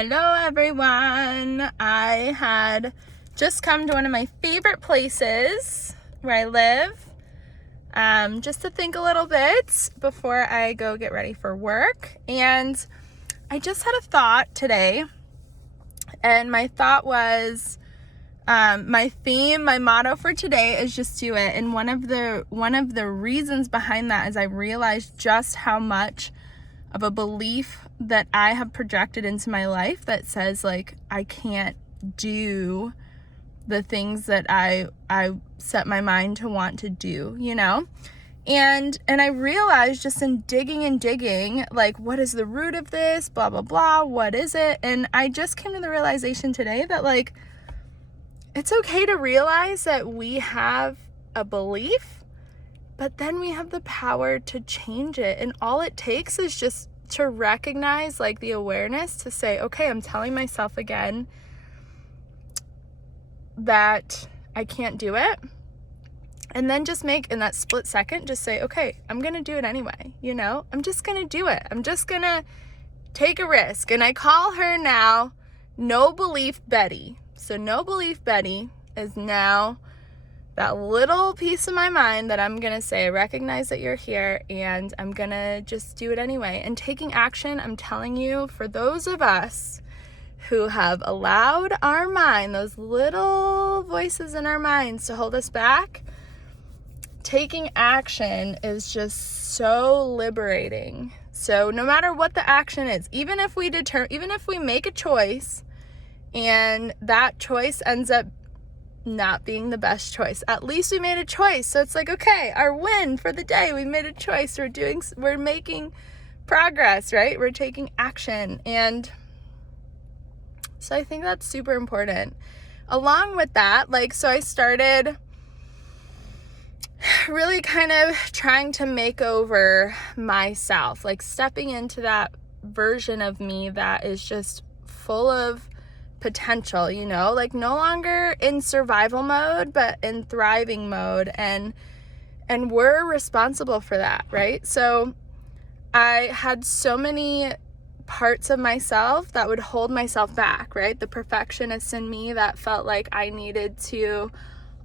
Hello everyone. I had just come to one of my favorite places where I live just to think a little bit before I go get ready for work. And I just had a thought today, and my thought was my motto for today is just do it. And one of the reasons behind that is I realized just how much of a belief that I have projected into my life that says like I can't do the things that I set my mind to want to do, you know? And I realized just in digging, like, what is the root of this? Blah, blah, blah. What is it? And I just came to the realization today that like, it's okay to realize that we have a belief, but then we have the power to change it. And all it takes is just to recognize like the awareness to say, okay, I'm telling myself again that I can't do it. And then just make, in that split second, just say, okay, I'm going to do it anyway. You know, I'm just going to do it. I'm just going to take a risk. And I call her now No Belief Betty. So No Belief Betty is now that little piece of my mind that I'm going to say, I recognize that you're here and I'm going to just do it anyway. And taking action, I'm telling you, for those of us who have allowed our mind, those little voices in our minds to hold us back, taking action is just so liberating. So no matter what the action is, even if we make a choice and that choice ends up not being the best choice, at least we made a choice. So it's like, okay, our win for the day, we made a choice. We're making progress, right? We're taking action. And so I think that's super important. Along with that, like, so I started really kind of trying to make over myself, like stepping into that version of me that is just full of potential, you know, like no longer in survival mode, but in thriving mode. And we're responsible for that, right? So I had so many parts of myself that would hold myself back, right? The perfectionist in me that felt like I needed to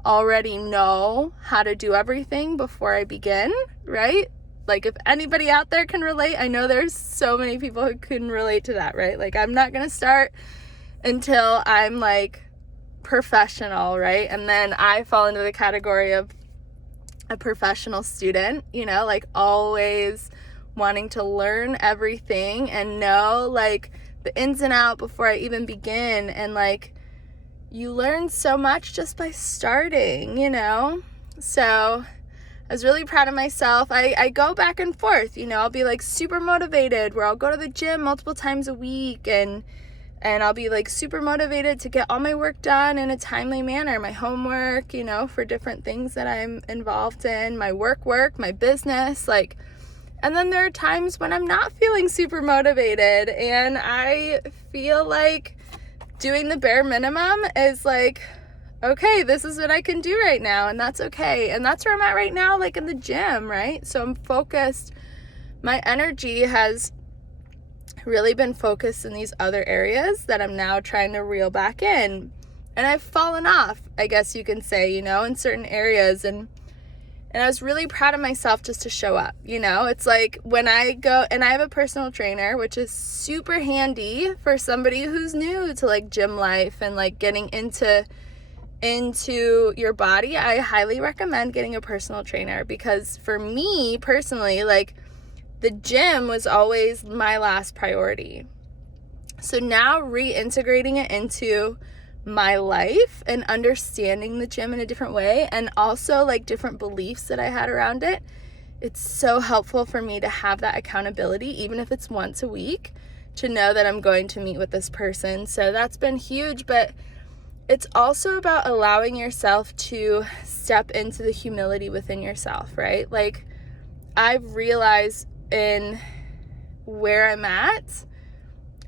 already know how to do everything before I begin, right? Like if anybody out there can relate, I know there's so many people who can relate to that, right? Like I'm not going to start until I'm like professional, right? And then I fall into the category of a professional student, you know, like always wanting to learn everything and know like the ins and out before I even begin. And like you learn so much just by starting, you know? So I was really proud of myself. I go back and forth, you know, I'll be like super motivated where I'll go to the gym multiple times a week and I'll be like super motivated to get all my work done in a timely manner, my homework, you know, for different things that I'm involved in, my work, my business, like, and then there are times when I'm not feeling super motivated and I feel like doing the bare minimum is like, okay, this is what I can do right now, and that's okay. And that's where I'm at right now, like in the gym, right? So I'm focused. My energy has really been focused in these other areas that I'm now trying to reel back in. And I've fallen off, I guess you can say, you know, in certain areas. And I was really proud of myself just to show up, you know. It's like when I go, and I have a personal trainer, which is super handy for somebody who's new to like gym life and like getting into your body. I highly recommend getting a personal trainer because for me personally, like the gym was always my last priority. So now reintegrating it into my life and understanding the gym in a different way and also like different beliefs that I had around it, it's so helpful for me to have that accountability, even if it's once a week, to know that I'm going to meet with this person. So that's been huge, but it's also about allowing yourself to step into the humility within yourself, right? Like I've realized in where I'm at,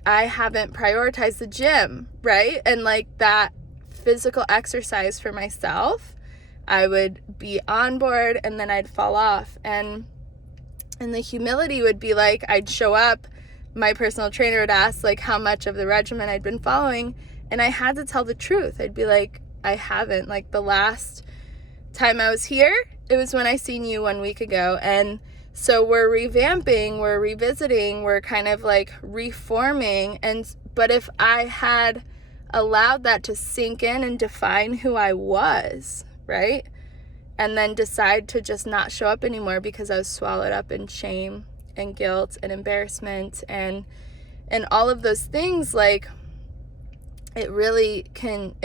I haven't prioritized the gym, right? And like that physical exercise for myself, I would be on board and then I'd fall off. And the humility would be like, I'd show up my personal trainer would ask like how much of the regimen I'd been following, and I had to tell the truth. I'd be like, I haven't. Like the last time I was here, it was when I seen you 1 week ago. And so we're revamping, we're revisiting, we're kind of like reforming. But if I had allowed that to sink in and define who I was, right? And then decide to just not show up anymore because I was swallowed up in shame and guilt and embarrassment and all of those things, like it really can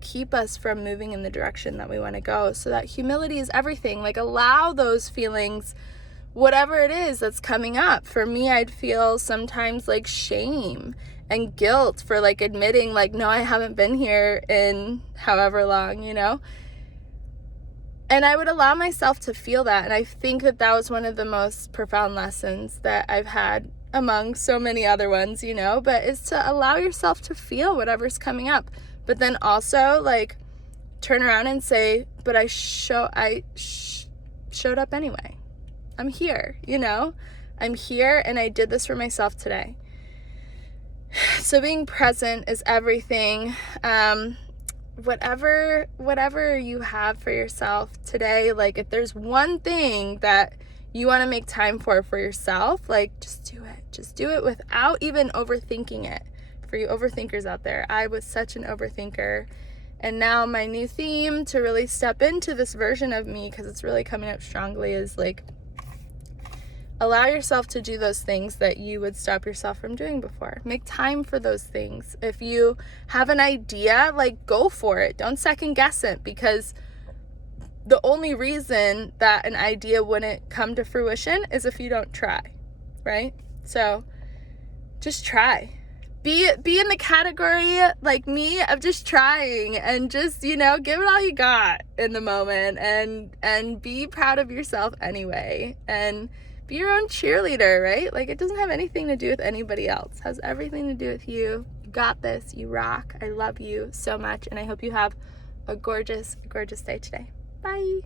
keep us from moving in the direction that we want to go. So that humility is everything. Like allow those feelings, whatever it is that's coming up. For me, I'd feel sometimes like shame and guilt for like admitting like, no, I haven't been here in however long, you know? And I would allow myself to feel that. And I think that that was one of the most profound lessons that I've had among so many other ones, you know, but it's to allow yourself to feel whatever's coming up. But then also like turn around and say, but I showed up anyway. I'm here, you know, I'm here and I did this for myself today. So being present is everything. Whatever you have for yourself today, like if there's one thing that you want to make time for yourself, like just do it without even overthinking it. For you overthinkers out there, I was such an overthinker, and now my new theme to really step into this version of me, because it's really coming up strongly, is like allow yourself to do those things that you would stop yourself from doing before. Make time for those things. If you have an idea, like go for it. Don't second guess it, because the only reason that an idea wouldn't come to fruition is if you don't try, right? So just try. Be in the category like me of just trying and just, you know, give it all you got in the moment and be proud of yourself anyway. And be your own cheerleader, right? Like it doesn't have anything to do with anybody else. It has everything to do with you. You got this. You rock. I love you so much. And I hope you have a gorgeous, gorgeous day today. Bye.